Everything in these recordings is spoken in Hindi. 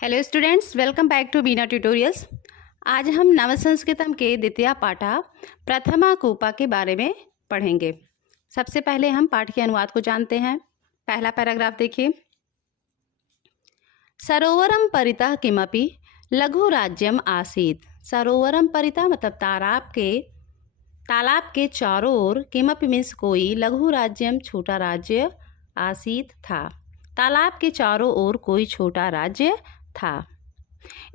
Hello students, welcome back to Beena tutorials. आज हम नव संस्कृतम के द्वितीय पाठा प्रथमा कूपा के बारे में पढ़ेंगे। सबसे पहले हम पाठ के अनुवाद को जानते हैं। पहला पैराग्राफ देखिए। सरोवरम परितः किमपि लघु राज्यम आसीत्। सरोवरम परितः मतलब तालाब के चारों ओर, किमपि मीन्स कोई, लघु राज्यम छोटा राज्य, आसीत था। तालाब के चारों ओर कोई छोटा राज्य था।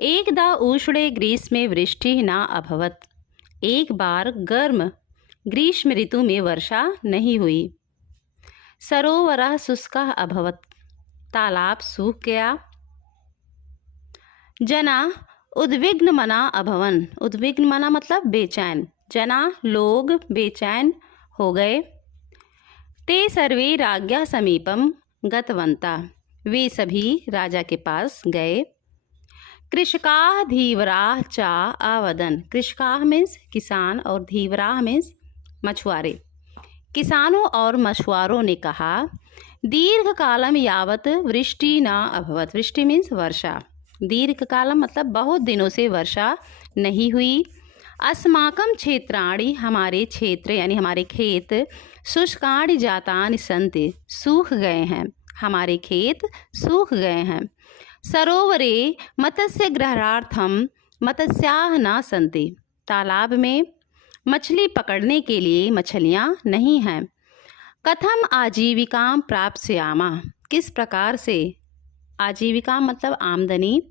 एकदा उष्णे ग्रीष्मे वृष्टि न अभवत। एक बार गर्म ग्रीष्म ऋतु में वर्षा नहीं हुई। सरोवरः शुष्कः अभवत। तालाब सूख गया। जना उद्विग्न मना अभवन। उद्विग्न मना मतलब बेचैन। जना लोग बेचैन हो गए। ते सर्वे राज्ञा समीपम गतवन्ता। वे सभी राजा के पास गए। कृषकाः धीवराः च आवदन्। कृषकाः मीन्स किसान और धीवराः मीन्स मछुआरे। किसानों और मछुआरों ने कहा, दीर्घ कालम यावत वृष्टि न अभवत। वृष्टि मीन्स वर्षा। दीर्घ कालम मतलब बहुत दिनों से वर्षा नहीं हुई। अस्माकं क्षेत्राणि, हमारे क्षेत्र यानी हमारे खेत, शुष्काणि जातानि सन्ति, सूख गए हैं। हमारे खेत सूख गए हैं। सरोवरे मत्स्य ग्रहणार्थम मत्स्याः न सन्ति। तालाब में मछली पकड़ने के लिए मछलियाँ नहीं हैं। कथम आजीविकां प्राप्स्यामः। किस प्रकार से, आजीविका मतलब आमदनी,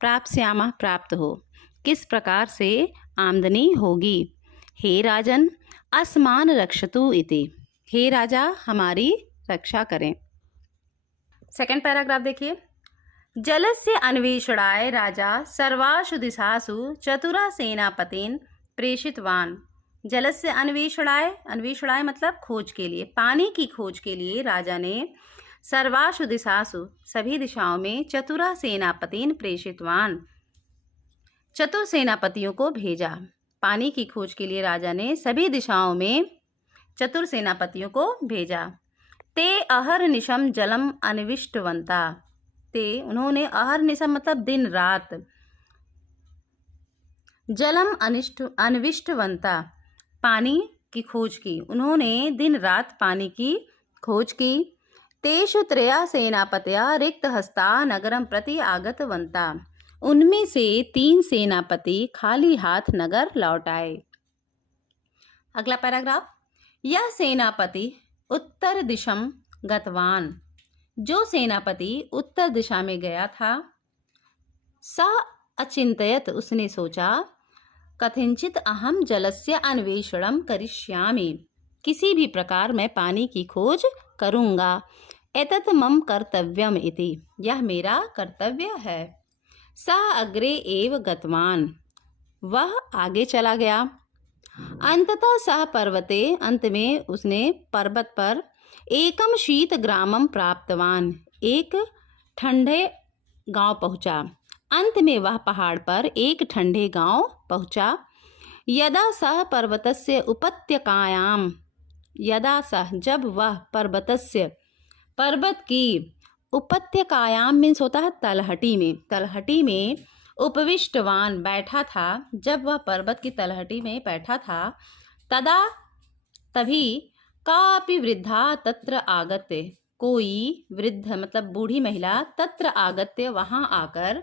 प्राप्स्यामः प्राप्त हो, किस प्रकार से आमदनी होगी। हे राजन अस्मान रक्षतु इति। हे राजा हमारी रक्षा करें। सेकंड पैराग्राफ देखिए। जलस्य अन्वेषणाय राजा सर्वासु दिशासु चतुरा सेनापतीन् प्रेषितवान्। जलस्य अन्वेषणाय, अन्वेषणाय मतलब खोज के लिए, पानी की खोज के लिए राजा ने सर्वासु दिशासु सभी दिशाओं में चतुरा सेनापतीन् प्रेषितवान्, चतुर सेनापतियों को भेजा। पानी की खोज के लिए राजा ने सभी दिशाओं में चतुर सेनापतियों को भेजा। ते अहर्निशम जलम अन्विष्टवन्ता। ते उन्होंने, अहर्निशम मतलब दिन रात, जलम अन्विष्टवन्ता पानी की खोज की। उन्होंने दिन रात पानी की खोज की। तेषु त्रया सेनापतयः रिक्तहस्ता नगरम प्रति आगतवन्ता। उनमें से 3 सेनापति खाली हाथ नगर लौट आए। अगला पैराग्राफ। यह सेनापति उत्तर दिशम गतवान। जो सेनापति उत्तर दिशा में गया था, स अचिंतयत उसने सोचा, कथंचित अहम जलस्य अन्वेषणम करिष्यामि। किसी भी प्रकार मैं पानी की खोज करूँगा। एतत् मम कर्तव्यम इति। यह मेरा कर्तव्य है। सः अग्रे एव गतवान। वह आगे चला गया। अंततः सः पर्वते, अंत में उसने पर्वत पर, एकम शीत ग्रामम प्राप्तवान। एक ठंडे गांव पहुंचा। अंत में वह पहाड़ पर एक ठंडे गांव पहुंचा। यदा सः पर्वतस्य उपत्यकायाम। यदा सः जब वह पर्वतस्य, पर्वत की, उपत्यकायाम मीन्स होता है तलहटी में, तलहटी में उपविष्टवान बैठा था। जब वह पर्वत की तलहटी में बैठा था, तदा तभी कापि वृद्धा तत्र आगत्य। कोई वृद्ध मतलब बूढ़ी महिला, तत्र आगत्य वहाँ आकर,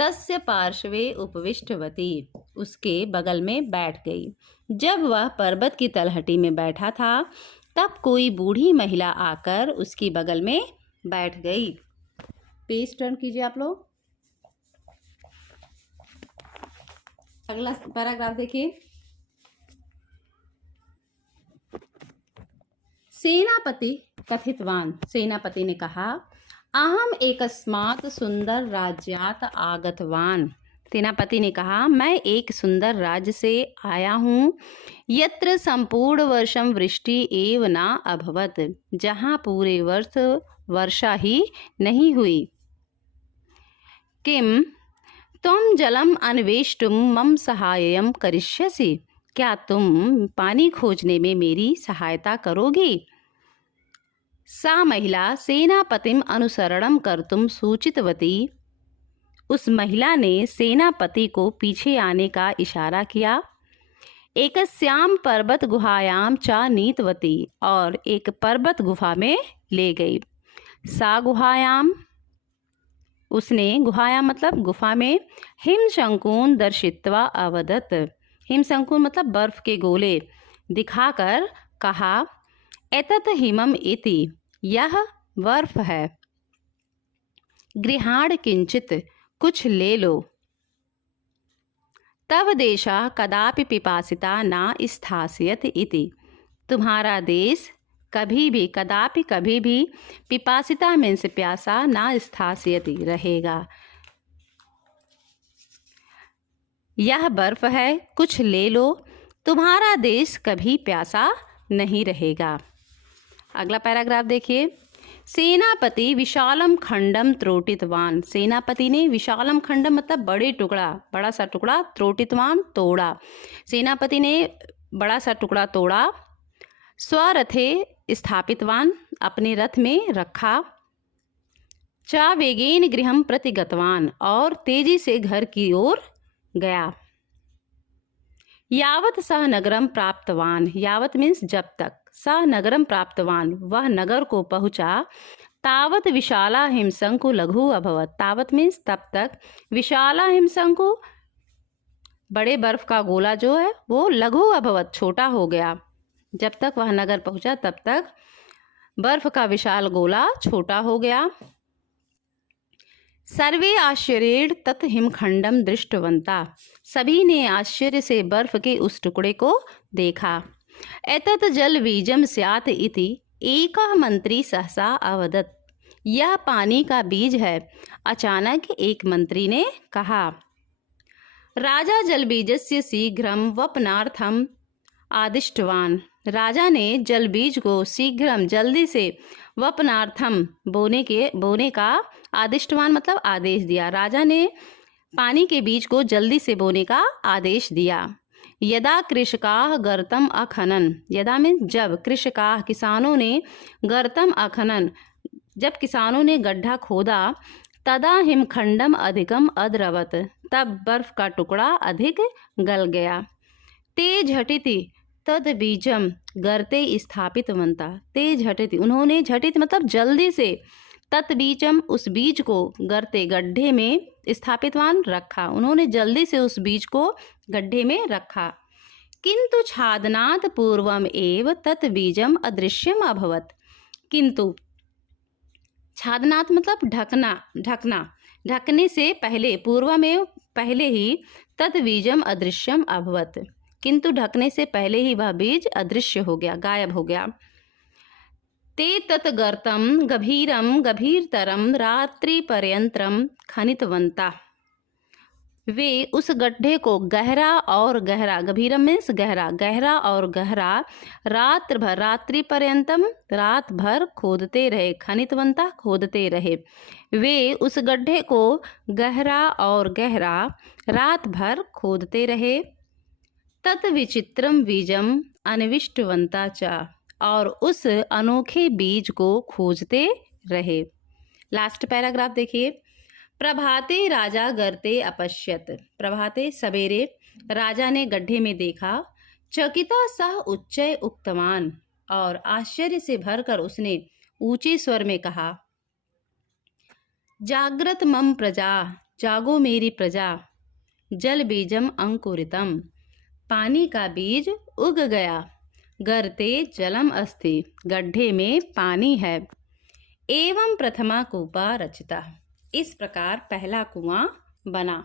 तस्य पार्श्वे उपविष्टवती उसके बगल में बैठ गई। जब वह पर्वत की तलहटी में बैठा था, तब कोई बूढ़ी महिला आकर उसकी बगल में बैठ गई। पेज टर्न कीजिए आप लोग। अगला पैराग्राफ देखिए। सेनापति कथितवान। सेनापति ने कहा, अहम एकस्मात् सुंदर राज्यात् आगतवान। सेनापति ने कहा, मैं एक सुंदर राज्य से आया हूँ। यत्र संपूर्ण वर्षम वृष्टि एव न अभवत। जहाँ पूरे वर्ष वर्षा ही नहीं हुई। किम तुम जलम अन्वेष्टुम मम सहायम करिष्यसि। क्या तुम पानी खोजने में मेरी सहायता करोगी। सा महिला सेनापतिम अनुसरणं कर्तुं सूचितवती। उस महिला ने सेनापति को पीछे आने का इशारा किया। एकस्याम पर्वत गुहायाम चा नीतवती, और एक पर्वत गुफा में ले गई। सा गुहायाम, उसने, गुहायाम मतलब गुफा में, हिमशंकून दर्शित्वा अवदत, हिमशंकून मतलब बर्फ के गोले दिखाकर कहा, एतत् हिमम इति, यह बर्फ है। गृहाण किंचित, कुछ ले लो। तव देशा कदापि पिपासिता न स्थास्यति इति, तुम्हारा देश कभी भी, कदापि कभी भी, पिपासिता मीन्स प्यासा, न स्थास्यति रहेगा। यह बर्फ है, कुछ ले लो, तुम्हारा देश कभी प्यासा नहीं रहेगा। अगला पैराग्राफ देखिए। सेनापति विशालम खंडम त्रोटितवान, सेनापति ने विशालम खंडम मतलब बड़े टुकड़ा, बड़ा सा टुकड़ा, त्रोटितवान तोड़ा, सेनापति ने बड़ा सा टुकड़ा तोड़ा। स्वरथे स्थापितवान, अपने रथ में रखा। चा वेगेन गृहम प्रति गतवान, और तेजी से घर की ओर गया। यावत सह नगरम प्राप्तवान, यावत मीन्स जब तक, सह नगरम प्राप्तवान वह नगर को पहुंचा। तावत विशाला हिमशंकु लघु अभवत, तावत मीन्स तब तक, विशाला हिमशंकु बड़े बर्फ का गोला जो है वो लघु अभवत छोटा हो गया। जब तक वह नगर पहुंचा तब तक बर्फ का विशाल गोला छोटा हो गया। सर्वे आश्चर्येण तत् हिमखंडम दृष्टवंता, सभी ने आश्चर्य से बर्फ के उस टुकड़े को देखा। एतत् जल बीजम स्यात् इति एकः मंत्री सहसा अवदत्, यह पानी का बीज है, अचानक एक मंत्री ने कहा। राजा जल बीजस्य शीघ्रम वपनार्थम आदिष्टवान, राजा ने जल बीज को शीघ्रम जल्दी से वपनार्थम बोने का आदिष्टवान मतलब आदेश दिया। राजा ने पानी के बीज को जल्दी से बोने का आदेश दिया। यदा कृषकाः गर्तम अखनन, यदा में जब, कृषकाः किसानों ने, गर्तम अखनन जब किसानों ने गड्ढा खोदा, तदा हिमखंडम अधिकम अद्रवत, तब बर्फ का टुकड़ा अधिक गल गया। ते झटिति तद बीजम गर्ते स्थापितवन्ता, ते झटिति उन्होंने, झटित मतलब जल्दी से, तत् बीजम उस बीज को, गर्ते गड्ढे में, स्थापितवान रखा, उन्होंने जल्दी से उस बीज को गड्ढे में रखा। किंतु छादनात् पूर्वम एव तत् बीजम अदृश्यम अभवत, किंतु छादनात् मतलब ढकना, ढकना, ढकने से पहले, पूर्वमेव पहले ही, तत् बीजम अदृश्यम अभवत, किंतु ढकने से पहले ही वह बीज अदृश्य हो गया, गायब हो गया। ते तत् गर्तम गभीरम गभीरतरम रात्रि पर्यंतरम खनितवंता, वे उस गड्ढे को गहरा और गहरा, गभीरम मीन्स गहरा, गहरा और गहरा, रात्र भर, रात्रि पर्यंतम रात भर खोदते रहे, खनितवंता खोदते रहे, वे उस गड्ढे को गहरा और गहरा रात भर खोदते रहे। तत् विचित्रम बीजम अन्विष्टवंता च, और उस अनोखे बीज को खोजते रहे। लास्ट पैराग्राफ देखिए। प्रभाते राजा गर्ते अपश्यत, प्रभाते सवेरे राजा ने गड्ढे में देखा। चकिता सह उच्चय उक्तवान, और आश्चर्य से भरकर उसने ऊंचे स्वर में कहा, जागृत मम प्रजा, जागो मेरी प्रजा, जल बीजम अंकुरितम, पानी का बीज उग गया, गर्ते जलम अस्ति, गड्ढे में पानी है, एवं प्रथमा कूपा रचिता, इस प्रकार पहला कुआं बना।